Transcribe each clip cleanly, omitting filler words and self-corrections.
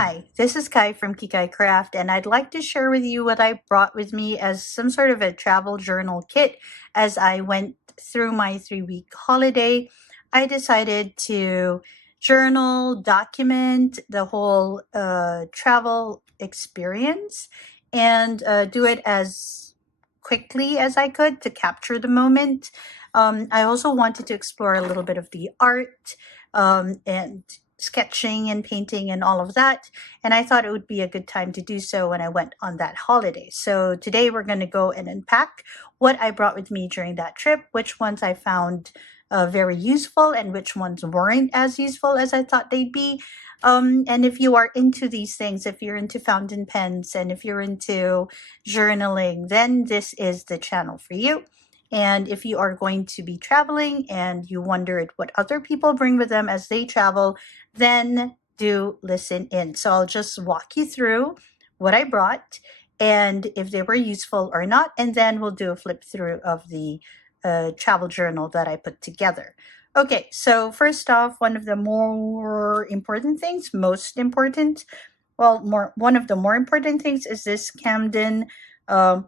Hi, this is Kai from Kikai Craft, and I'd like to share with you what I brought with me as some sort of a travel journal kit. As I went through my 3-week holiday, I decided to journal, document the whole travel experience, and do it as quickly as I could to capture the moment. I also wanted to explore a little bit of the art and sketching and painting and all of that. And I thought it would be a good time to do so when I went on that holiday. So today we're going to go and unpack what I brought with me during that trip, which ones I found very useful and which ones weren't as useful as I thought they'd be. And if you are into these things, if you're into fountain pens and if you're into journaling, then this is the channel for you. And if you are going to be traveling and you wondered what other people bring with them as they travel, then do listen in. So I'll just walk you through what I brought and if they were useful or not, and then we'll do a flip through of the travel journal that I put together. Okay, so first off, one of the more important things, one of the more important things is this Camden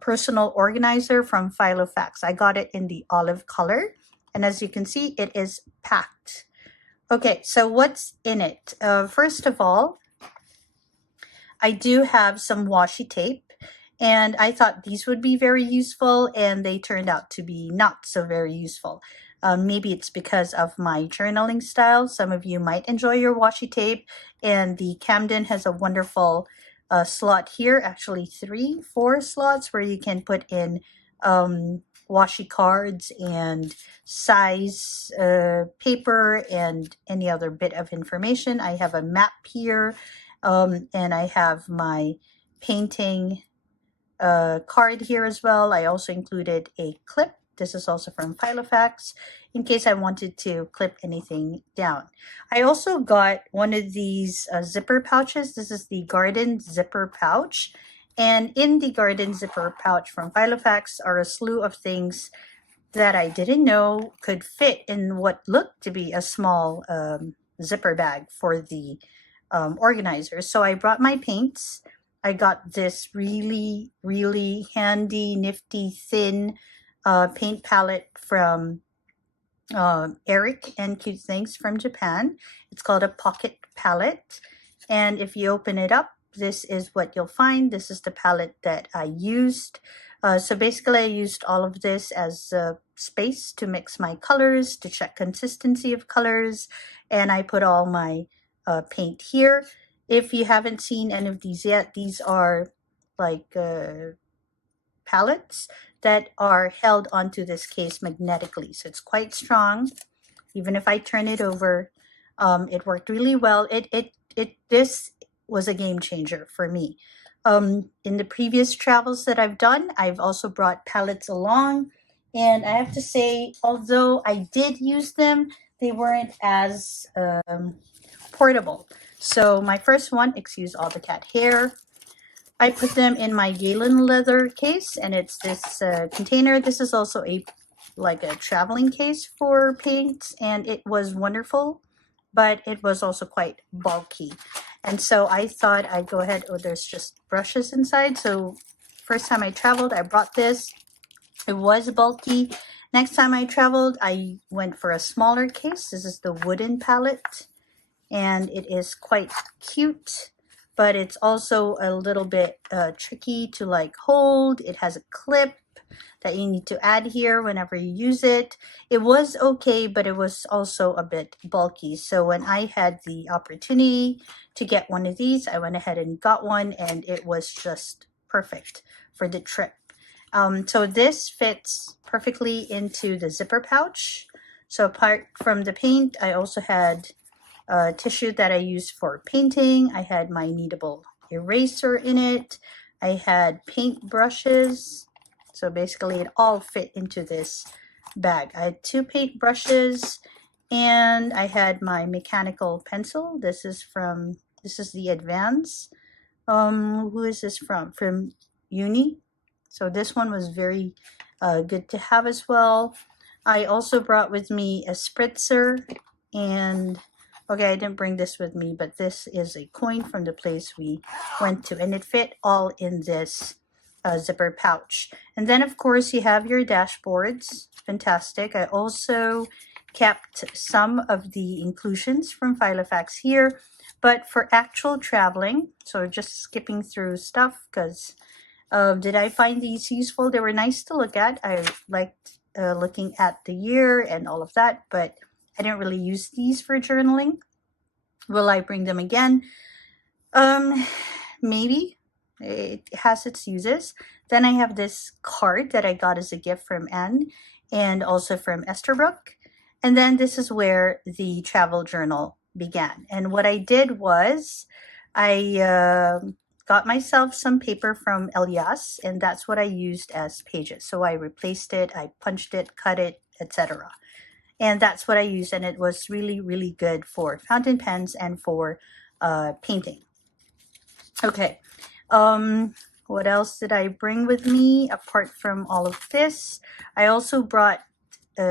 personal organizer from Filofax. I got it in the olive color, and as you can see, it is packed. Okay, so what's in it? First of all, I do have some washi tape, and I thought these would be very useful, and they turned out to be not so very useful. Maybe it's because of my journaling style. Some of you might enjoy your washi tape, and the Camden has a wonderful slot here, actually 4 slots where you can put in washi cards and size paper and any other bit of information. I have a map here, and I have my painting card here as well. I also included a clip. This is also from Filofax in case I wanted to clip anything down. I also got one of these zipper pouches. This is the garden zipper pouch. And in the garden zipper pouch from Filofax are a slew of things that I didn't know could fit in what looked to be a small zipper bag for the organizer. So I brought my paints. I got this really, really handy, nifty, thin paint palette from Eric and Cute Things from Japan. It's called a pocket palette. And if you open it up, this is what you'll find. This is the palette that I used. So basically I used all of this as space to mix my colors, to check consistency of colors, and I put all my paint here. If you haven't seen any of these yet, these are like palettes that are held onto this case magnetically. So it's quite strong. Even if I turn it over, it worked really well. This was a game changer for me. In the previous travels that I've done, I've also brought palettes along. And I have to say, although I did use them, they weren't as portable. So my first one, excuse all the cat hair, I put them in my Galen leather case, and it's this container. This is also like a traveling case for paints, and it was wonderful, but it was also quite bulky. And so I thought I'd go ahead. Oh, there's just brushes inside. So first time I traveled, I brought this. It was bulky. Next time I traveled, I went for a smaller case. This is the wooden palette, and it is quite cute, but it's also a little bit tricky to like hold. It has a clip that you need to add here whenever you use it. It was okay, but it was also a bit bulky. So when I had the opportunity to get one of these, I went ahead and got one, and it was just perfect for the trip. So this fits perfectly into the zipper pouch. So apart from the paint, I also had tissue that I used for painting. I had my kneadable eraser in it. I had paint brushes. So basically it all fit into this bag. I had 2 paint brushes, and I had my mechanical pencil. This is the Advance. Who is this from? From Uni. So this one was very good to have as well. I also brought with me a spritzer and Okay, I didn't bring this with me, but this is a coin from the place we went to, and it fit all in this zipper pouch. And then, of course, you have your dashboards. Fantastic. I also kept some of the inclusions from Filofax here, but for actual traveling, so just skipping through stuff, because did I find these useful? They were nice to look at. I liked looking at the year and all of that, but I didn't really use these for journaling. Will I bring them again? Maybe. It has its uses. Then I have this card that I got as a gift from Anne and also from Esterbrook. And then this is where the travel journal began. And what I did was I got myself some paper from Elias, and that's what I used as pages. So I replaced it, I punched it, cut it, etc. And that's what I used, and it was really, really good for fountain pens and for painting. Okay, what else did I bring with me apart from all of this? I also brought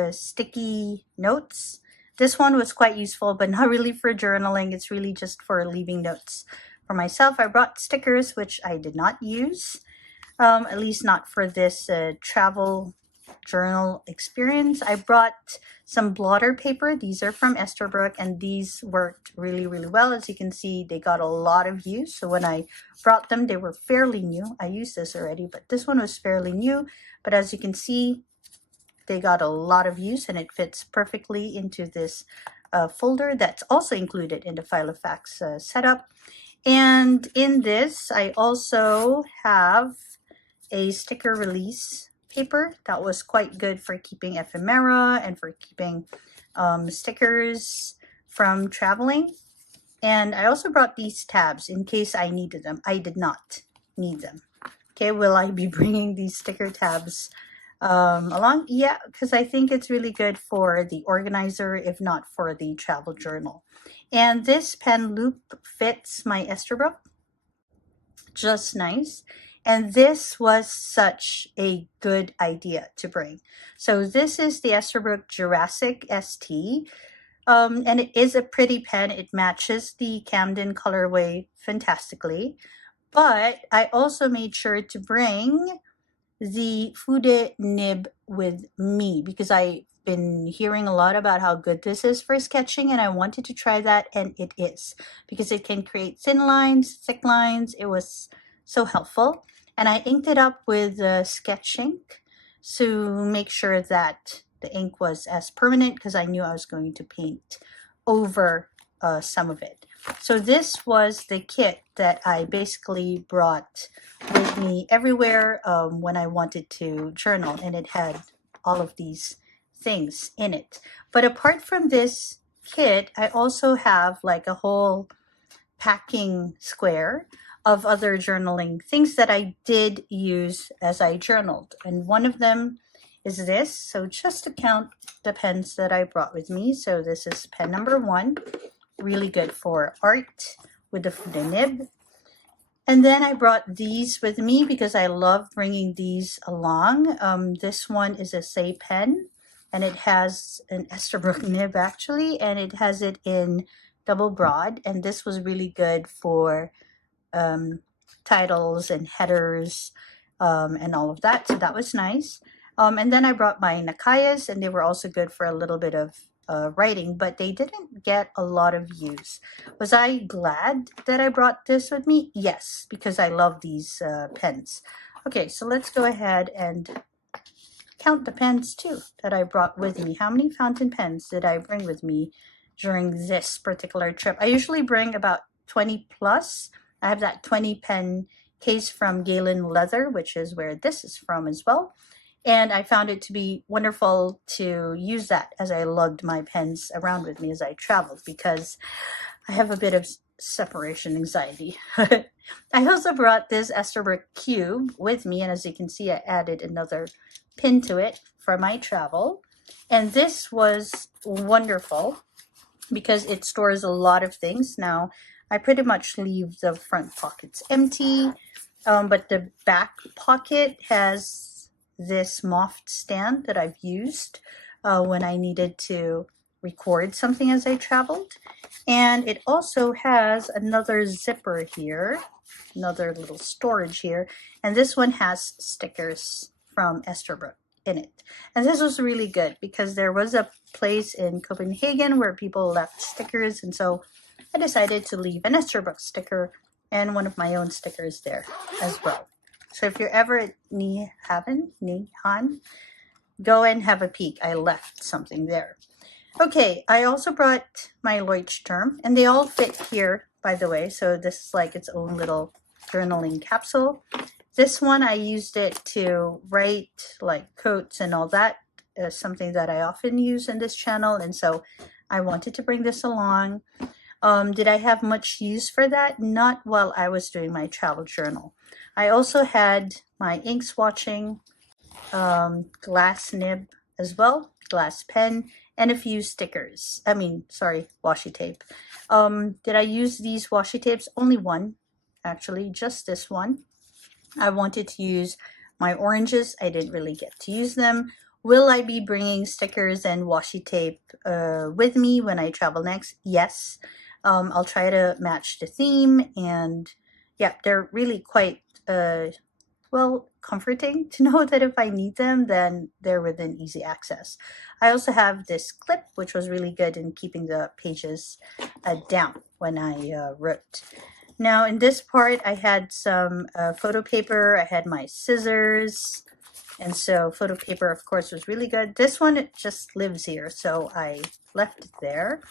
sticky notes. This one was quite useful, but not really for journaling. It's really just for leaving notes for myself. I brought stickers, which I did not use, at least not for this travel journal experience. I brought some blotter paper. These are from Esterbrook, and these worked really, really well. As you can see, they got a lot of use. So when I brought them, they were fairly new. I used this already, but this one was fairly new. But as you can see, they got a lot of use, and it fits perfectly into this folder that's also included in the Filofax setup. And in this, I also have a sticker release paper that was quite good for keeping ephemera and for keeping stickers from traveling. And I also brought these tabs in case I needed them. I did not need them. Okay, will I be bringing these sticker tabs along? Yeah, because I think it's really good for the organizer, if not for the travel journal. And this pen loop fits my Esterbrook just nice. And this was such a good idea to bring. So this is the Esterbrook Jurassic ST. And it is a pretty pen. It matches the Camden colorway fantastically. But I also made sure to bring the Fude nib with me because I've been hearing a lot about how good this is for sketching, and I wanted to try that, and it is, because it can create thin lines, thick lines. It was so helpful. And I inked it up with sketch ink to make sure that the ink was as permanent, because I knew I was going to paint over some of it. So this was the kit that I basically brought with me everywhere when I wanted to journal, and it had all of these things in it. But apart from this kit, I also have like a whole packing square of other journaling things that I did use as I journaled. And one of them is this. So just to count the pens that I brought with me. So this is pen number 1. Really good for art with the Fude nib. And then I brought these with me because I love bringing these along. This one is a Say pen, and it has an Esterbrook nib actually, and it has it in double broad. And this was really good for titles and headers and all of that. So that was nice. And then I brought my Nakayas, and they were also good for a little bit of writing, but they didn't get a lot of use. Was I glad that I brought this with me? Yes, because I love these pens. Okay, so let's go ahead and count the pens too that I brought with me. How many fountain pens did I bring with me during this particular trip? I usually bring about 20 plus. I have that 20 pen case from Galen leather, which is where this is from as well. And I found it to be wonderful to use that as I lugged my pens around with me as I traveled, because I have a bit of separation anxiety. I also brought this Esterbrook cube with me, and as you can see, I added another pin to it for my travel. And this was wonderful because it stores a lot of things. Now, I pretty much leave the front pockets empty, but the back pocket has this moft stand that I've used when I needed to record something as I traveled. And it also has another zipper here, another little storage here. And this one has stickers from Esterbrook in it. And this was really good because there was a place in Copenhagen where people left stickers. And so I decided to leave an Esterbrook sticker and one of my own stickers there as well. So if you're ever at Nihon, go and have a peek. I left something there. Okay, I also brought my Leuchtturm, and they all fit here, by the way. So this is like its own little journaling capsule. This one, I used it to write like quotes and all that, something that I often use in this channel. And so I wanted to bring this along. Did I have much use for that? Not while I was doing my travel journal. I also had my ink swatching, glass nib as well, glass pen, and a few stickers. Washi tape. Did I use these washi tapes? Only one, actually, just this one. I wanted to use my oranges. I didn't really get to use them. Will I be bringing stickers and washi tape with me when I travel next? Yes. I'll try to match the theme, and yeah, they're really quite comforting to know that if I need them, then they're within easy access. I also have this clip, which was really good in keeping the pages down when I wrote. Now in this part, I had some photo paper, I had my scissors, and so photo paper, of course, was really good. This one, it just lives here, so I left it there.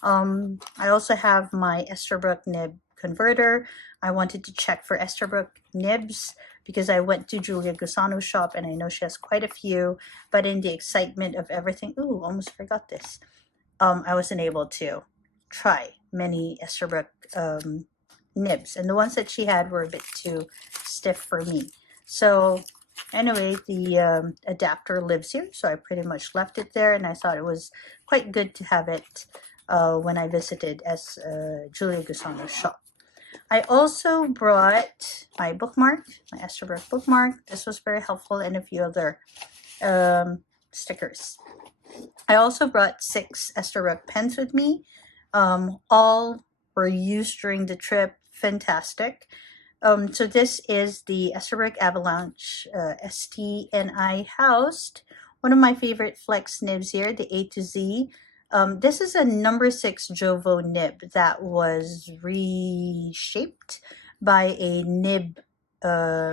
I also have my Esterbrook nib converter. I wanted to check for Esterbrook nibs because I went to Julia Gusano's shop and I know she has quite a few, but in the excitement of everything, ooh, almost forgot this. I wasn't able to try many Esterbrook nibs, and the ones that she had were a bit too stiff for me. So anyway, the adapter lives here, so I pretty much left it there, and I thought it was quite good to have it when I visited Julia Gusano's shop. I also brought my bookmark, my Esterbrook bookmark. This was very helpful, and a few other stickers. I also brought 6 Esterbrook pens with me. All were used during the trip. Fantastic. So this is the Esterbrook Avalanche ST, and I housed one of my favorite flex nibs here, the A to Z. This is a number 6 Jovo nib that was reshaped by a nib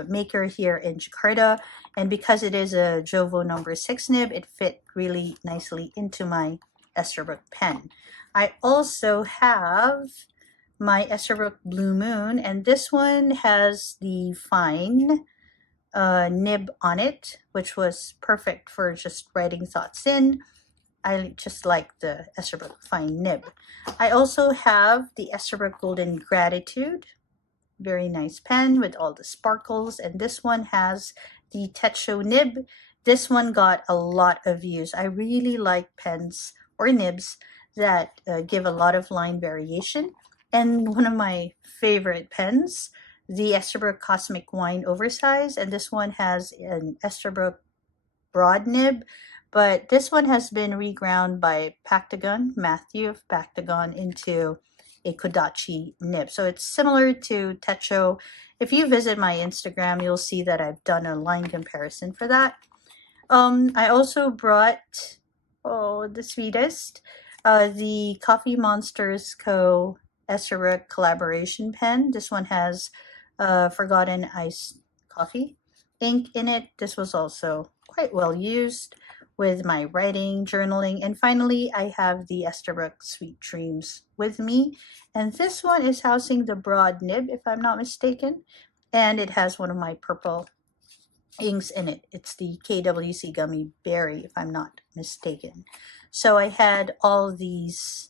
maker here in Jakarta, and because it is a Jovo number 6 nib, it fit really nicely into my Esterbrook pen. I also have my Esterbrook Blue Moon, and this one has the fine nib on it, which was perfect for just writing thoughts in. I just like the Esterbrook fine nib. I also have the Esterbrook Golden Gratitude, very nice pen with all the sparkles, and this one has the Techo nib. This one got a lot of use. I really like pens or nibs that give a lot of line variation. And one of my favorite pens, the Esterbrook Cosmic Wine Oversize, and this one has an Esterbrook broad nib, but this one has been reground by Matthew of Pactagon, into a Kodachi nib. So it's similar to Techo. If you visit my Instagram, you'll see that I've done a line comparison for that. I also brought, the sweetest, the CoffeeMonsterzCo Esterbrook collaboration pen. This one has Forgotten Iced Coffee ink in it. This was also quite well used with my writing, journaling, and finally I have the Esterbrook Sweet Dreams with me, and this one is housing the broad nib, if I'm not mistaken, and it has one of my purple inks in it. It's the KWC Gummy Berry, if I'm not mistaken. So I had all these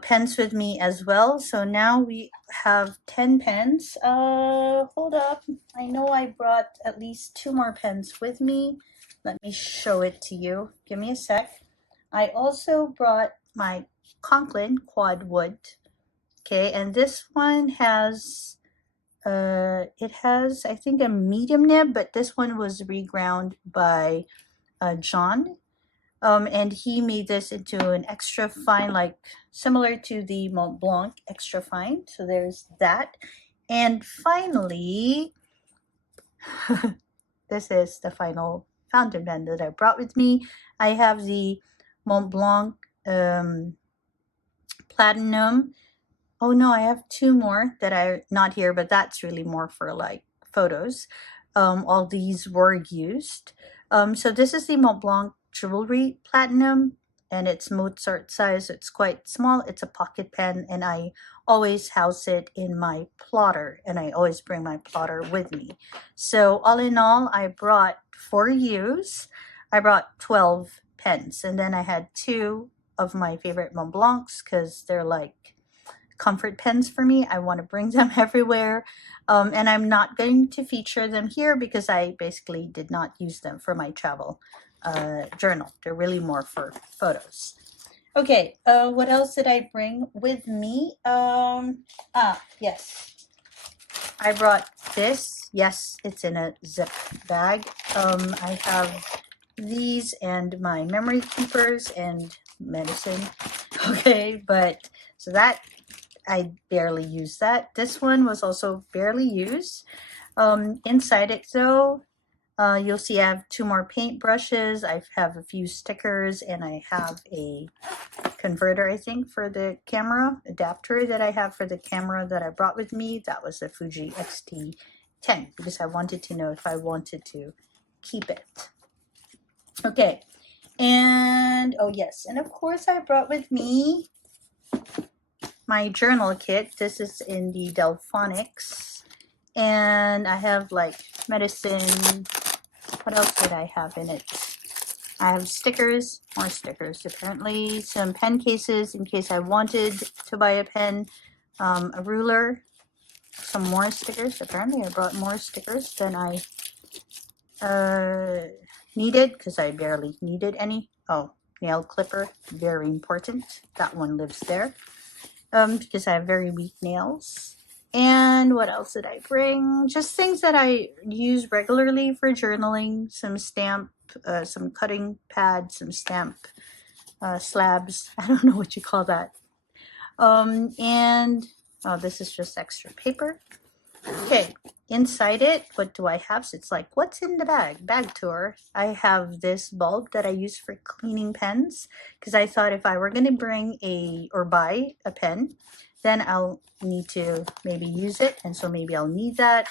pens with me as well. So now we have 10 pens. Hold up. I know I brought at least 2 more pens with me. Let me show it to you. Give me a sec. I also brought my Conklin Quad Wood. Okay, and this one has, it has, I think, a medium nib, but this one was reground by John And he made this into an extra fine, like similar to the Mont Blanc extra fine. So there's that. And finally, this is the final fountain pen that I brought with me. I have the Mont Blanc Platinum. Oh no, I have two more that are not here, but that's really more for like photos. All these were used. So this is the Mont Blanc Jewelry Platinum, and it's Mozart size. It's quite small. It's a pocket pen, and I always house it in my plotter, and I always bring my plotter with me. So all in all, I brought for use, I brought 12 pens, and then I had two of my favorite Mont Blancs because they're like comfort pens for me. I want to bring them everywhere. And I'm not going to feature them here because I basically did not use them for my travel journal. They're really more for photos. Okay, what else did I bring with me? Yes. I brought this. Yes, it's in a zip bag. I have these and my memory keepers and medicine. Okay, but so that I barely use that. This one was also barely used. Inside it though, you'll see I have two more paint brushes. I have a few stickers, and I have a converter, I think, for the camera adapter that I have for the camera that I brought with me. That was a Fuji X-T10 because I wanted to know if I wanted to keep it. Okay, and oh yes, and of course I brought with me my journal kit. This is in the Delfonics, and I have like medicine. What else did I have in it? I have stickers, more stickers apparently, some pen cases in case I wanted to buy a pen, a ruler, some more stickers. Apparently I brought more stickers than I needed because I barely needed any. Oh, nail clipper, very important. That one lives there. Because I have very weak nails. And what else did I bring? Just things that I use regularly for journaling. Some stamp, some cutting pads, some stamp slabs. I don't know what you call that. And oh, this is just extra paper. Okay, inside it, what do I have? So it's like, what's in the bag? Bag tour. I have this bulb that I use for cleaning pens because I thought if I were going to bring or buy a pen, then I'll need to maybe use it, and so maybe I'll need that.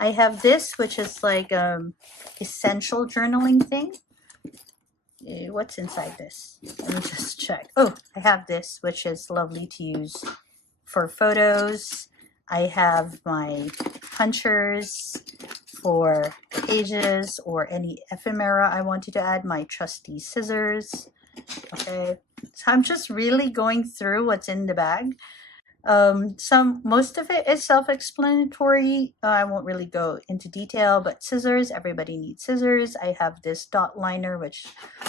I have this, which is like essential journaling thing. What's inside this? Let me just check. Oh, I have this, which is lovely to use for photos. I have my punchers for pages or any ephemera I wanted to add, my trusty scissors. Okay, so I'm just really going through what's in the bag. Most of it is self-explanatory. I won't really go into detail, but scissors, everybody needs scissors. I have this dot liner, which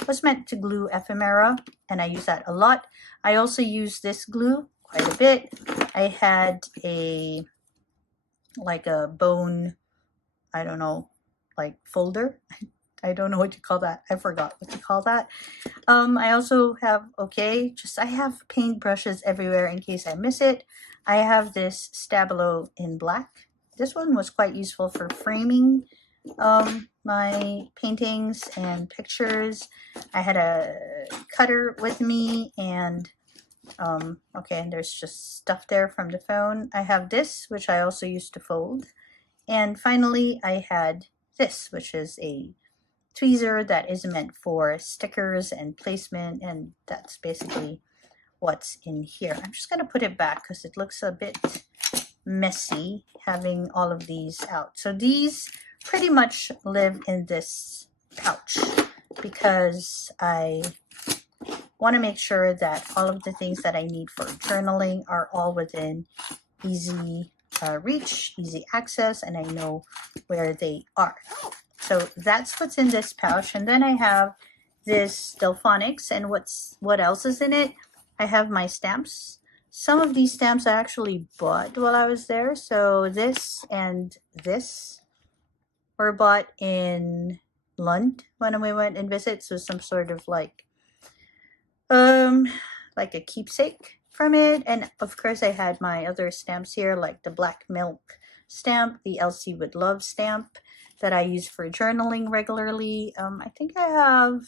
was meant to glue ephemera, and I use that a lot. I also use this glue quite a bit. I had like a bone, I don't know, like folder. I don't know what you call that. I forgot what you call that. I also have, I have paint brushes everywhere in case I miss it. I have this Stabilo in black. This one was quite useful for framing my paintings and pictures. I had a cutter with me, and and there's just stuff there from the phone. I have this, which I also used to fold. And finally, I had this, which is a tweezer that is meant for stickers and placement, and that's basically what's in here. I'm just going to put it back because it looks a bit messy having all of these out. So these pretty much live in this pouch because I want to make sure that all of the things that I need for journaling are all within easy reach, easy access, and I know where they are. So that's what's in this pouch. And then I have this Delfonics, and what else is in it? I have my stamps. Some of these stamps I actually bought while I was there. So this and this were bought in Lund when we went and visit. So some sort of like like a keepsake from it. And of course I had my other stamps here, like the black milk stamp, the Elsie with love stamp that I use for journaling regularly. I think I have,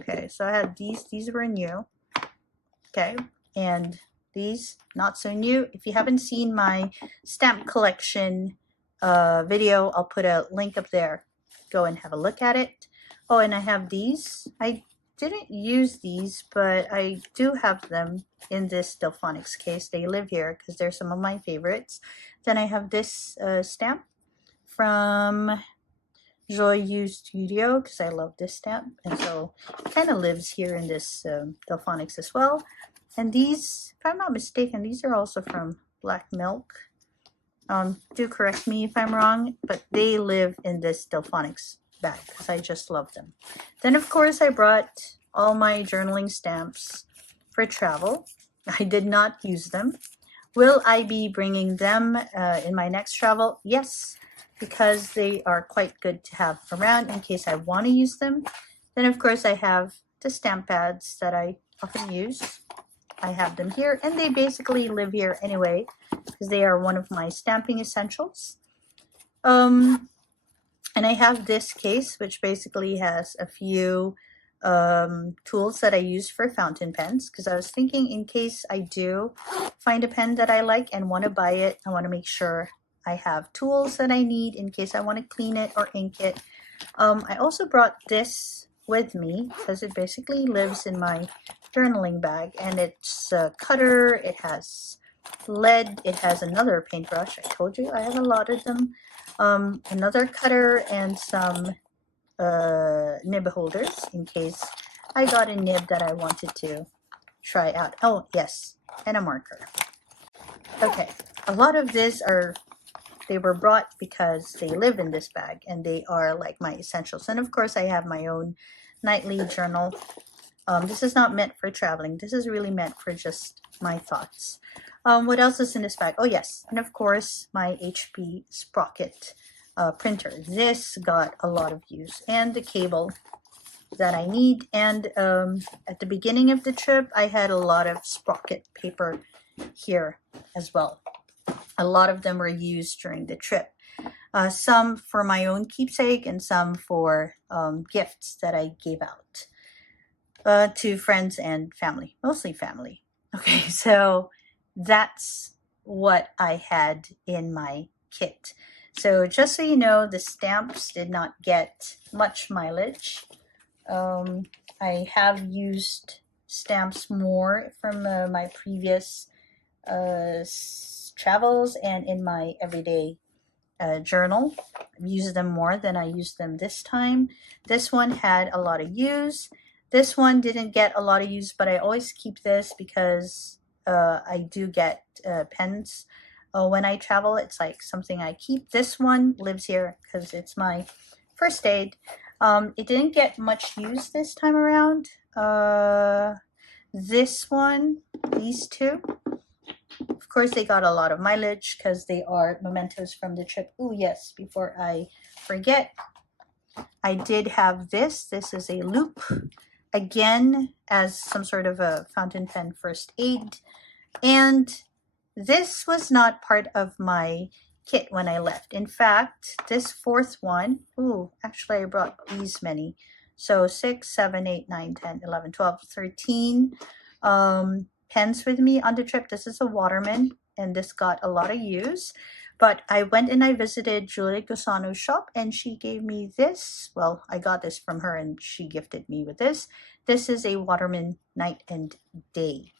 okay, so I had these were new, okay, and these not so new. If you haven't seen my stamp collection video, I'll put a link up there. Go and have a look at it. Oh, and I have these. I didn't use these, but I do have them in this Delfonics case. They live here because they're some of my favorites. Then I have this stamp from Joyeux Studio because I love this stamp, and so it kind of lives here in this Delfonics as well. And these, if I'm not mistaken, these are also from Black Milk. Do correct me if I'm wrong, but they live in this Delfonics bag because I just love them. Then of course I brought all my journaling stamps for travel. I did not use them. Will I be bringing them in my next travel? Yes, because they are quite good to have around in case I want to use them. Then of course I have the stamp pads that I often use. I have them here, and they basically live here anyway because they are one of my stamping essentials. And I have this case, which basically has a few tools that I use for fountain pens, because I was thinking in case I do find a pen that I like and want to buy it, I want to make sure I have tools that I need in case I want to clean it or ink it. I also brought this with me because it basically lives in my journaling bag, and it's a cutter, it has lead, it has another paintbrush. I told you I have a lot of them. Another cutter and some nib holders in case I got a nib that I wanted to try out. Oh yes, and a marker. Okay, a lot of these they were brought because they live in this bag and they are like my essentials. And of course I have my own nightly journal. This is not meant for traveling. This is really meant for just my thoughts. What else is in this bag? Oh yes, and of course my HP Sprocket printer. This got a lot of use, and the cable that I need. And at the beginning of the trip, I had a lot of Sprocket paper here as well. A lot of them were used during the trip. Some for my own keepsake and some for gifts that I gave out to friends and family, mostly family. Okay, so that's what I had in my kit. So just so you know, the stamps did not get much mileage. I have used stamps more from my previous travels and in my everyday journal. I've used them more than I used them this time. This one had a lot of use. This one didn't get a lot of use, but I always keep this because I do get pens when I travel. It's like something I keep. This one lives here because it's my first aid. It didn't get much use this time around. This one, these two, of course they got a lot of mileage because they are mementos from the trip. Oh yes, before I forget, I did have this. This is a loop, again, as some sort of a fountain pen first aid. And this was not part of my kit when I left. In fact, this fourth one, actually I brought these many. So 6, 7, 8, 9, 10, 11, 12, 13 pens with me on the trip. This is a Waterman, and this got a lot of use. But I went and I visited Julia Gusano's shop, and she gave me this. Well, I got this from her, and she gifted me with this. This is a Waterman Night and Day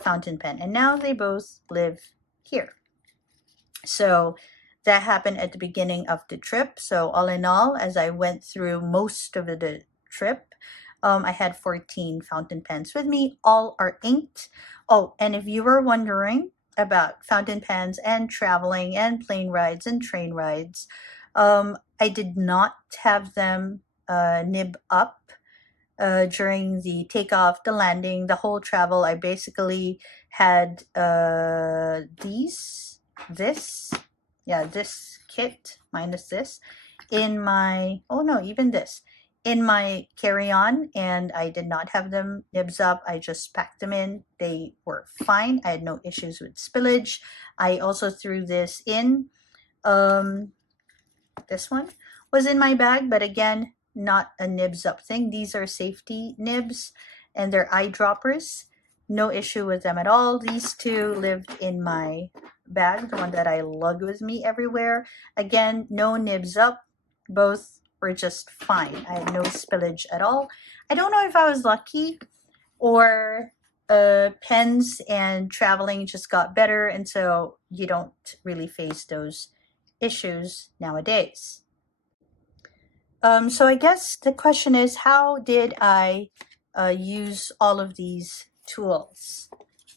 fountain pen, and now they both live here. So that happened at the beginning of the trip. So all in all, as I went through most of the trip, I had 14 fountain pens with me. All are inked. Oh, and if you were wondering about fountain pens and traveling and plane rides and train rides, I did not have them nib up during the takeoff, the landing, the whole travel. I basically had this kit minus this in my, oh no, even this, in my carry-on, and I did not have them nibs up. I just packed them in. They were fine. I had no issues with spillage. I also threw this in. This one was in my bag, but again, not a nibs up thing. These are safety nibs and they're eyedroppers. No issue with them at all. These two lived in my bag, the one that I lug with me everywhere. Again, no nibs up. Both were just fine. I had no spillage at all. I don't know if I was lucky or pens and traveling just got better, and so you don't really face those issues nowadays. So I guess the question is, how did I use all of these tools?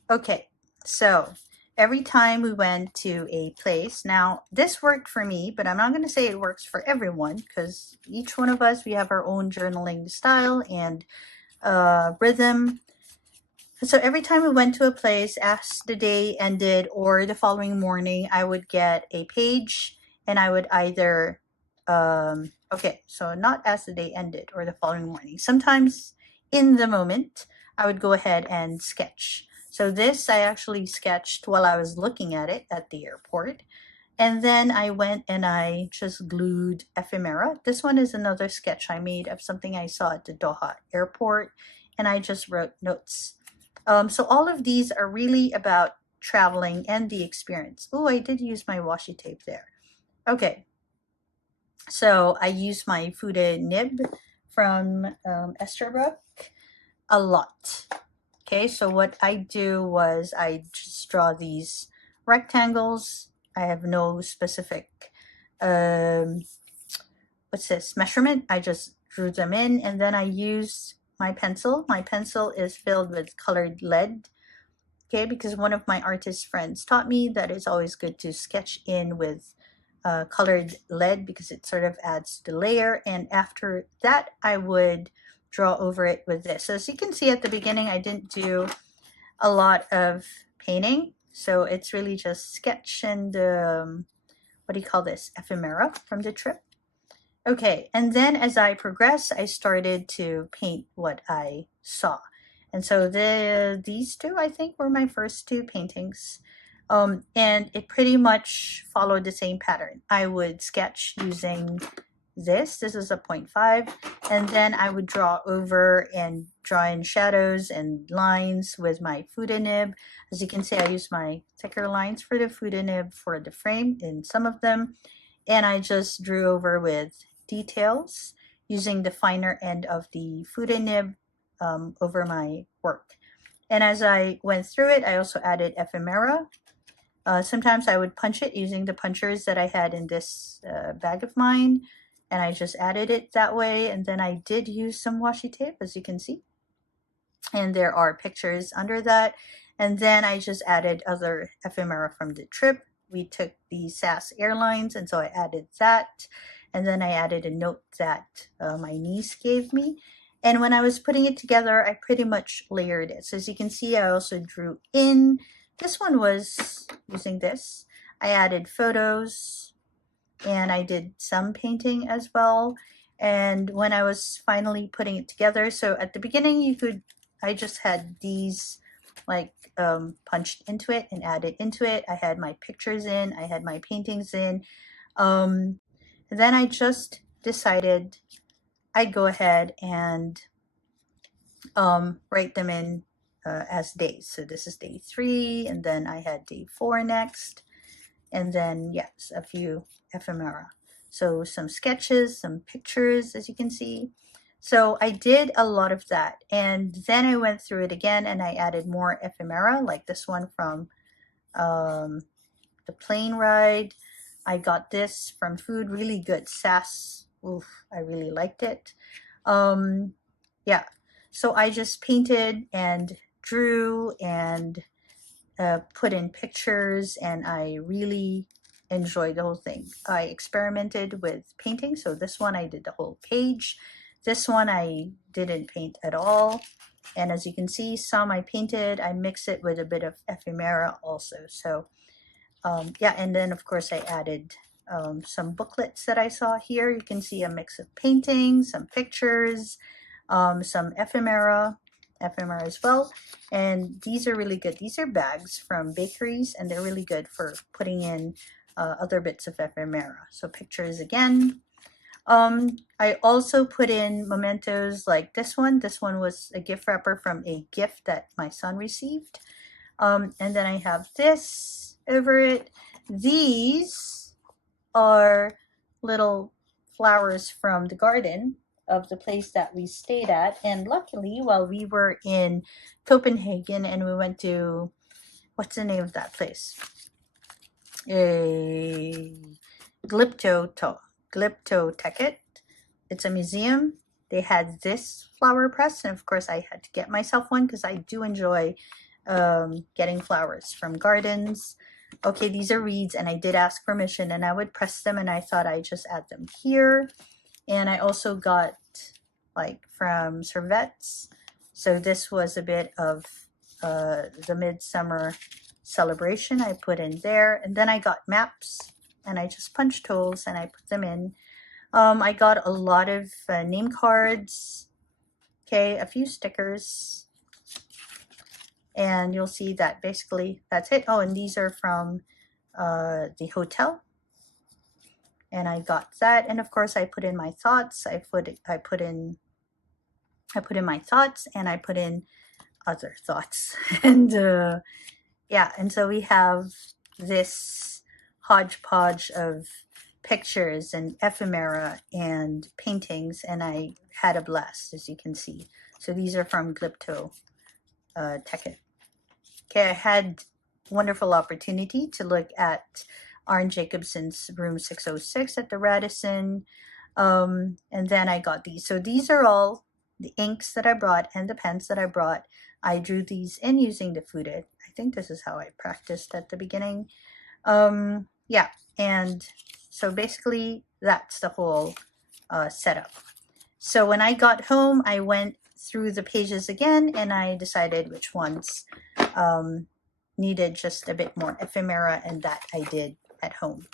Okay, so every time we went to a place, now this worked for me, but I'm not going to say it works for everyone, because each one of us, we have our own journaling style and rhythm. So every time we went to a place, as the day ended or the following morning, I would get a page and I would either, okay, so not as the day ended or the following morning. Sometimes in the moment, I would go ahead and sketch. So this I actually sketched while I was looking at it at the airport. And then I went and I just glued ephemera. This one is another sketch I made of something I saw at the Doha airport, and I just wrote notes. So all of these are really about traveling and the experience. Oh, I did use my washi tape there. Okay, so I used my Fude nib from Esterbrook a lot. Okay, so what I do was I just draw these rectangles. I have no specific, what's this, measurement. I just drew them in, and then I used my pencil. My pencil is filled with colored lead, okay, because one of my artist friends taught me that it's always good to sketch in with colored lead because it sort of adds the layer. And after that, I would draw over it with this. So as you can see at the beginning, I didn't do a lot of painting. So it's really just sketch and, what do you call this, ephemera from the trip. Okay, and then as I progressed, I started to paint what I saw. And so these two, I think, were my first two paintings. And it pretty much followed the same pattern. I would sketch using this is a 0.5, and then I would draw over and draw in shadows and lines with my Fude nib. As you can see, I use my thicker lines for the Fude nib for the frame in some of them, and I just drew over with details using the finer end of the Fude nib over my work. And as I went through it, I also added ephemera. Sometimes I would punch it using the punchers that I had in this bag of mine, and I just added it that way. And then I did use some washi tape, as you can see, and there are pictures under that. And then I just added other ephemera from the trip. We took the SAS Airlines, and so I added that. And then I added a note that my niece gave me. And when I was putting it together, I pretty much layered it. So as you can see, I also drew in. This one was using this. I added photos, and I did some painting as well. And when I was finally putting it together, so at the beginning, I just had these like punched into it and added into it. I had my pictures in, I had my paintings in. Then I just decided I'd go ahead and write them in as days. So this is day 3, and then I had day 4 next, and then yes, a few ephemera. So some sketches, some pictures, as you can see. So I did a lot of that, and then I went through it again and I added more ephemera, like this one from the plane ride. I got this from Food, really good SAS. Oof, I really liked it. Yeah, so I just painted and drew and put in pictures, and I really enjoyed the whole thing. I experimented with painting. So this one I did the whole page. This one I didn't paint at all. And as you can see, some I painted. I mix it with a bit of ephemera also. So yeah, and then of course I added some booklets that I saw here. You can see a mix of paintings, some pictures, some ephemera as well. And these are really good. These are bags from bakeries, and they're really good for putting in other bits of ephemera. So pictures again. I also put in mementos like this one. This one was a gift wrapper from a gift that my son received. And then I have this over it. These are little flowers from the garden of the place that we stayed at. And luckily, while we were in Copenhagen and we went to, what's the name of that place? Glyptoteket. It's a museum. They had this flower press, and of course I had to get myself one because I do enjoy getting flowers from gardens. Okay, these are reeds, and I did ask permission, and I would press them, and I thought I'd just add them here. And I also got like from Servettes. So this was a bit of the midsummer celebration I put in there. And then I got maps, and I just punched holes and I put them in. I got a lot of name cards, okay, a few stickers, and you'll see that basically that's it. Oh, and these are from the hotel, and I got that. And of course I put in my thoughts. I put in my thoughts, and I put in other thoughts. And yeah, and so we have this hodgepodge of pictures and ephemera and paintings, and I had a blast, as you can see. So these are from Glyptoteket. Okay, I had wonderful opportunity to look at Arne Jacobson's room 606 at the Radisson, and then I got these. So these are all the inks that I brought and the pens that I brought. I drew these in using the Fooded. I think this is how I practiced at the beginning. Yeah, and so basically that's the whole setup. So when I got home, I went through the pages again, and I decided which ones needed just a bit more ephemera, and that I did at home.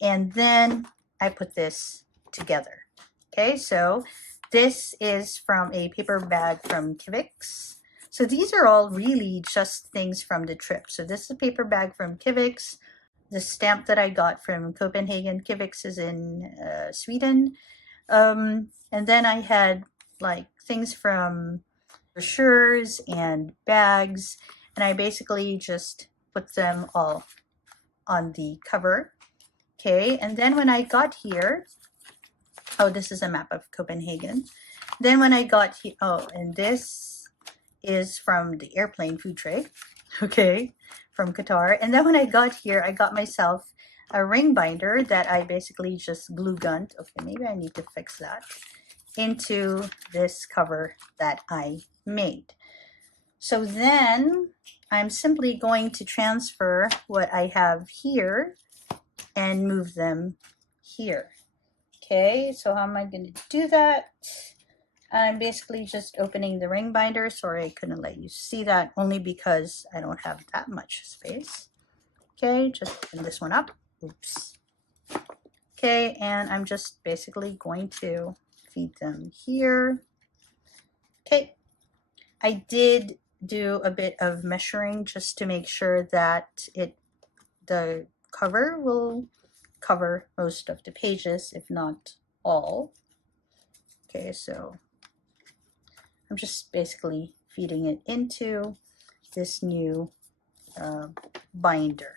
And then I put this together. Okay, so this is from a paper bag from Kivix. So these are all really just things from the trip. So this is a paper bag from Kivix. The stamp that I got from Copenhagen. Kivix is in Sweden. And then I had like things from brochures and bags, and I basically just put them all on the cover. Okay, and then when I got here, oh, this is a map of Copenhagen. Then when I got here, oh, and this is from the airplane food tray, okay, from Qatar. And then when I got here, I got myself a ring binder that I basically just glue gunned. Okay, maybe I need to fix that, into this cover that I made. So then I'm simply going to transfer what I have here and move them here. Okay, so how am I going to do that? I'm basically just opening the ring binder. Sorry, I couldn't let you see that, only because I don't have that much space. Okay, just open this one up. Oops. Okay, and I'm just basically going to feed them here. Okay, I did do a bit of measuring just to make sure that the cover will cover most of the pages, if not all. Okay, so I'm just basically feeding it into this new binder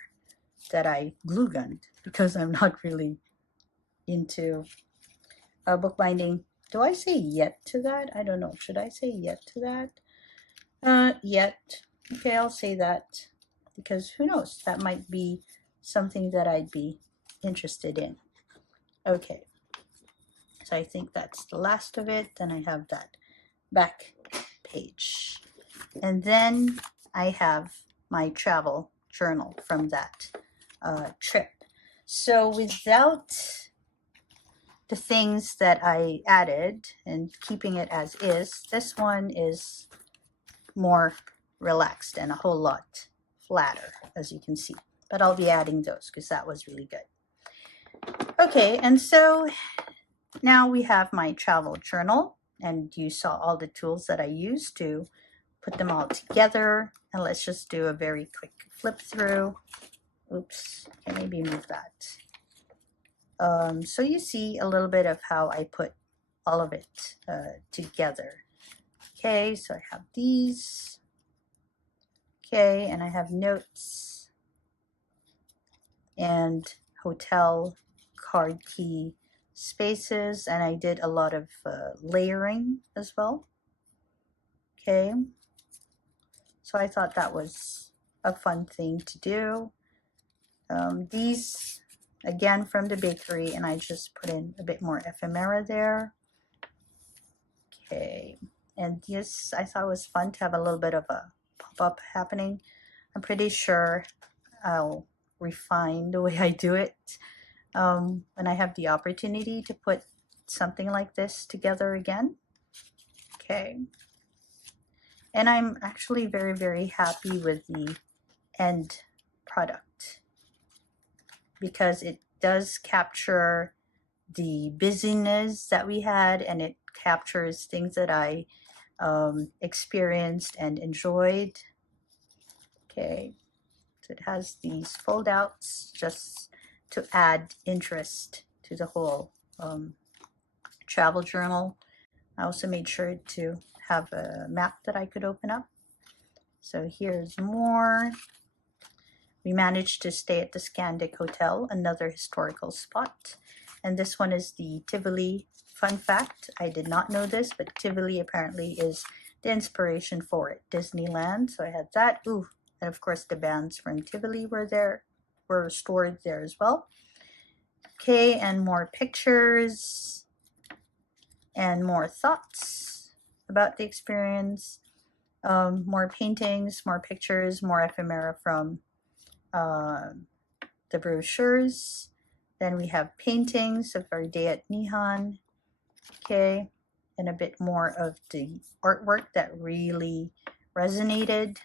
that I glue gunned, because I'm not really into bookbinding. Do I say yet to that? I don't know. Should I say yet to that? Yet. Okay, I'll say that, because who knows? That might be something that I'd be interested in. Okay. So I think that's the last of it. Then I have that back page. And then I have my travel journal from that trip. So without the things that I added and keeping it as is, this one is more relaxed and a whole lot flatter, as you can see. But I'll be adding those because that was really good. Okay, and so now we have my travel journal, and you saw all the tools that I used to put them all together. And let's just do a very quick flip through. Oops, can maybe move that. So you see a little bit of how I put all of it together. Okay, so I have these. Okay, and I have notes and hotel card key spaces, and I did a lot of layering as well. Okay, so I thought that was a fun thing to do. These again from the bakery, and I just put in a bit more ephemera there. Okay, and this I thought was fun to have a little bit of a pop-up happening. I'm pretty sure I'll refine the way I do it when I have the opportunity to put something like this together again. Okay, and I'm actually very, very happy with the end product because it does capture the busyness that we had, and it captures things that I experienced and enjoyed. Okay, so it has these fold outs just to add interest to the whole travel journal. I also made sure to have a map that I could open up. So here's more. We managed to stay at the Scandic Hotel, another historical spot. And this one is the Tivoli. Fun fact, I did not know this, but Tivoli apparently is the inspiration for it, Disneyland. So I had that. Ooh, and of course the bands from Tivoli were stored there as well. Okay, and more pictures and more thoughts about the experience. More paintings, more pictures, more ephemera from the brochures. Then we have paintings of our day at Nihon. Okay, and a bit more of the artwork that really resonated.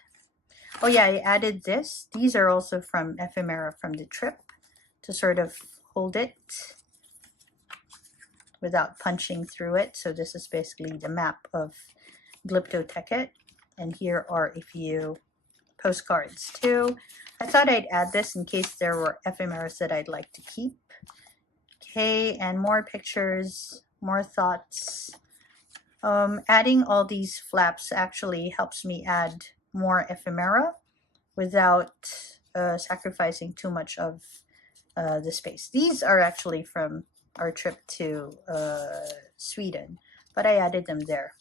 Oh yeah, I added this. These are also from ephemera from the trip to sort of hold it without punching through it. So this is basically the map of Glyptoteket, and here are a few postcards too. I thought I'd add this in case there were ephemeras that I'd like to keep. Okay, and more pictures, more thoughts. Adding all these flaps actually helps me add more ephemera without sacrificing too much of the space. These are actually from our trip to Sweden, but I added them there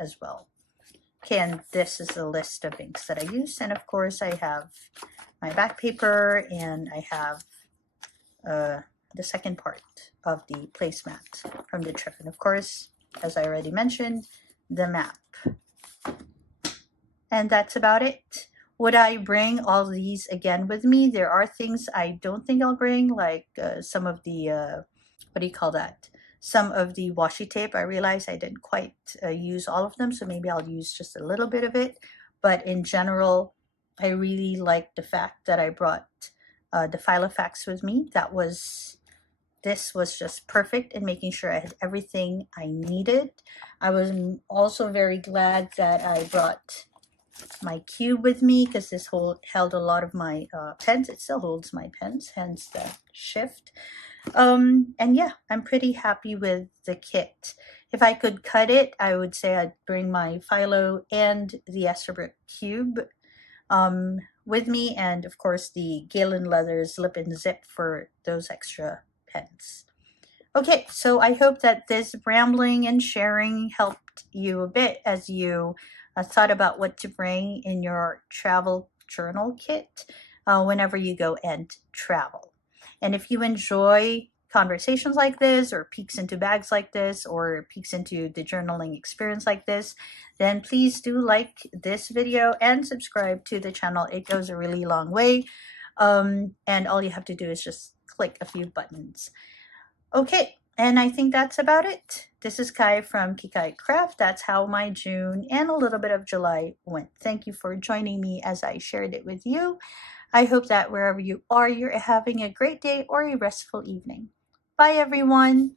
as well. Okay, and this is the list of inks that I use, and of course I have my back paper, and I have the second part of the placemat from the trip, and of course, as I already mentioned, the map. And that's about it. Would I bring all these again with me? There are things I don't think I'll bring, like some of the, what do you call that? Some of the washi tape. I realized I didn't quite use all of them, so maybe I'll use just a little bit of it. But in general, I really like the fact that I brought the Filofax with me. This was just perfect in making sure I had everything I needed. I was also very glad that I brought my cube with me because this held a lot of my pens. It still holds my pens, hence the shift. And yeah, I'm pretty happy with the kit. If I could cut it, I would say I'd bring my Philo and the Esterbrook cube with me, and of course the Galen leather zip and zip for those extra pens. Okay, so I hope that this rambling and sharing helped you a bit as you thought about what to bring in your travel journal kit whenever you go and travel. And if you enjoy conversations like this, or peeks into bags like this, or peeks into the journaling experience like this, then please do like this video and subscribe to the channel. It goes a really long way. And all you have to do is just click a few buttons. Okay, and I think that's about it. This is Kai from Kikai Craft. That's how my June and a little bit of July went. Thank you for joining me as I shared it with you. I hope that wherever you are, you're having a great day or a restful evening. Bye, everyone.